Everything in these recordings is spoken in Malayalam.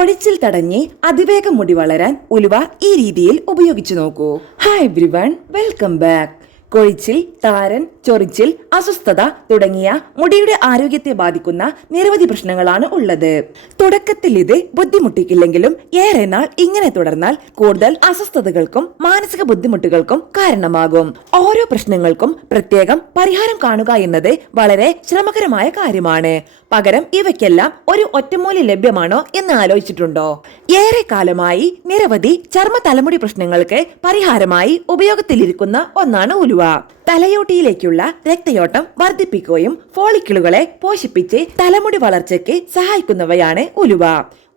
കൊഴിച്ചിൽ തടഞ്ഞ് അതിവേഗം മുടി വളരാൻ ഉലുവ ഈ രീതിയിൽ ഉപയോഗിച്ചു നോക്കൂ. Hi everyone, welcome back. കൊഴിച്ചിൽ, താരൻ, ചൊറിച്ചിൽ, അസ്വസ്ഥത തുടങ്ങിയ മുടിയുടെ ആരോഗ്യത്തെ ബാധിക്കുന്ന നിരവധി പ്രശ്നങ്ങളാണ് ഉള്ളത്. തുടക്കത്തിൽ ഇത് ബുദ്ധിമുട്ടിക്കില്ലെങ്കിലും ഏറെ നാൾ ഇങ്ങനെ തുടർന്നാൽ കൂടുതൽ അസ്വസ്ഥതകൾക്കും മാനസിക ബുദ്ധിമുട്ടുകൾക്കും കാരണമാകും. ഓരോ പ്രശ്നങ്ങൾക്കും പ്രത്യേകം പരിഹാരം കാണുക എന്നത് വളരെ ശ്രമകരമായ കാര്യമാണ്. പകരം ഇവയ്ക്കെല്ലാം ഒരു ഒറ്റമൂലി ലഭ്യമാണോ എന്ന് ആലോചിച്ചിട്ടുണ്ടോ? ഏറെ കാലമായി നിരവധി ചർമ്മ തലമുടി പ്രശ്നങ്ങൾക്ക് പരിഹാരമായി ഉപയോഗത്തിലിരിക്കുന്ന ഒന്നാണ് ഉലുവ. തലയോട്ടിയിലേക്കുള്ള രക്തയോട്ടം വർദ്ധിപ്പിക്കുകയും ഫോളിക്കിളുകളെ പോഷിപ്പിച്ച് തലമുടി വളർച്ചയ്ക്ക് സഹായിക്കുന്നവയാണ് ഉലുവ.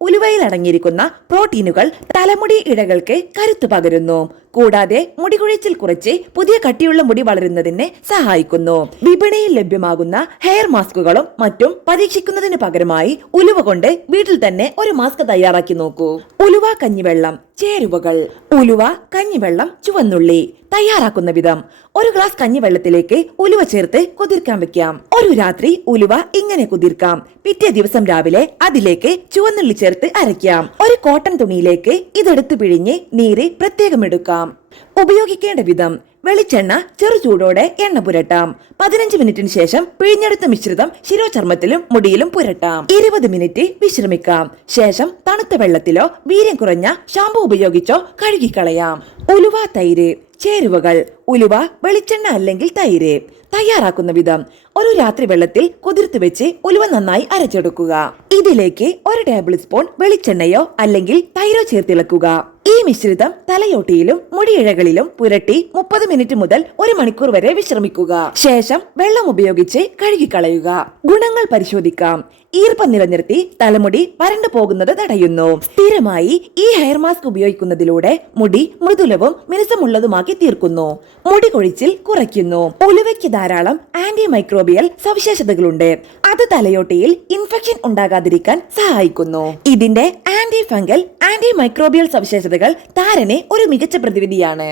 ഉലുവയിൽ അടങ്ങിയിരിക്കുന്ന പ്രോട്ടീനുകൾ തലമുടി ഇഴകൾക്ക് കരുത്തു പകരുന്നു. കൂടാതെ മുടികൊഴിച്ചിൽ കുറച്ച് പുതിയ കട്ടിയുള്ള മുടി വളരുന്നതിന് സഹായിക്കുന്നു. വിപണിയിൽ ലഭ്യമാകുന്ന ഹെയർ മാസ്കുകളും മറ്റും പരീക്ഷിക്കുന്നതിന് പകരമായി ഉലുവ കൊണ്ട് വീട്ടിൽ തന്നെ ഒരു മാസ്ക് തയ്യാറാക്കി നോക്കൂ. ഉലുവ കഞ്ഞിവെള്ളം. ചേരുവകൾ: ഉലുവ, കഞ്ഞിവെള്ളം, ചുവന്നുള്ളി. തയ്യാറാക്കുന്ന വിധം: ഒരു ഗ്ലാസ് കഞ്ഞിവെള്ളത്തിലേക്ക് ഉലുവ ചേർത്ത് കുതിർക്കാൻ വെക്കാം. ഒരു രാത്രി ഉലുവ ഇങ്ങനെ കുതിർക്കാം. പിറ്റേ ദിവസം രാവിലെ അതിലേക്ക് ചുവന്നുള്ളി ചേർത്ത് അരയ്ക്കാം. ഒരു കോട്ടൺ തുണിയിലേക്ക് ഇതെടുത്ത് പിഴിഞ്ഞ് നീര് പ്രത്യേകം എടുക്കാം. ഉപയോഗിക്കേണ്ട വിധം: വെളിച്ചെണ്ണ ചെറു ചൂടോടെ എണ്ണ പുരട്ടാം. 15 മിനിറ്റിന് ശേഷം പിഴിഞ്ഞെടുത്ത മിശ്രിതം ശിരോചർമ്മത്തിലും മുടിയിലും പുരട്ടാം. 20 മിനിറ്റ് വിശ്രമിക്കാം. ശേഷം തണുത്ത വെള്ളത്തിലോ വീര്യം കുറഞ്ഞ ഷാമ്പു ഉപയോഗിച്ചോ കഴുകിക്കളയാം. ഉലുവ തൈര്. ചേരുവകൾ: ഉലുവ, വെളിച്ചെണ്ണ അല്ലെങ്കിൽ തൈര്. തയ്യാറാക്കുന്ന വിധം: ഒരു രാത്രി വെള്ളത്തിൽ കുതിർത്ത് വെച്ച് ഉലുവ നന്നായി അരച്ചെടുക്കുക. ഇതിലേക്ക് 1 ടേബിൾ സ്പൂൺ വെളിച്ചെണ്ണയോ അല്ലെങ്കിൽ തൈരോ ചേർത്തിളക്കുക. ഈ മിശ്രിതം തലയോട്ടിയിലും മുടിയിഴകളിലും പുരട്ടി 30 മിനിറ്റ് മുതൽ 1 മണിക്കൂർ വരെ വിശ്രമിക്കുക. ശേഷം വെള്ളം ഉപയോഗിച്ച് കഴുകിക്കളയുക. ഗുണങ്ങൾ പരിശോധിക്കാം. ഈർപ്പം നിലനിർത്തി തലമുടി വരണ്ടു പോകുന്നത് തടയുന്നു. സ്ഥിരമായി ഈ ഹെയർ മാസ്ക് ഉപയോഗിക്കുന്നതിലൂടെ മുടി മൃദുലവും മിനുസമുള്ളതുമാക്കി തീർക്കുന്നു. മുടി കൊഴിച്ചിൽ കുറയ്ക്കുന്നു. ഉലുവയ്ക്ക് ധാരാളം ആന്റി മൈക്രോബിയൽ സവിശേഷതകളുണ്ട്. അത് തലയോട്ടിയിൽ ഇൻഫെക്ഷൻ ഉണ്ടാകാതിരിക്കാൻ സഹായിക്കുന്നു. ഇതിന്റെ ആന്റി ഫംഗൽ, ആന്റി മൈക്രോബിയൽ സവിശേഷതകൾ താരന് ഒരു മികച്ച പ്രതിവിധിയാണ്.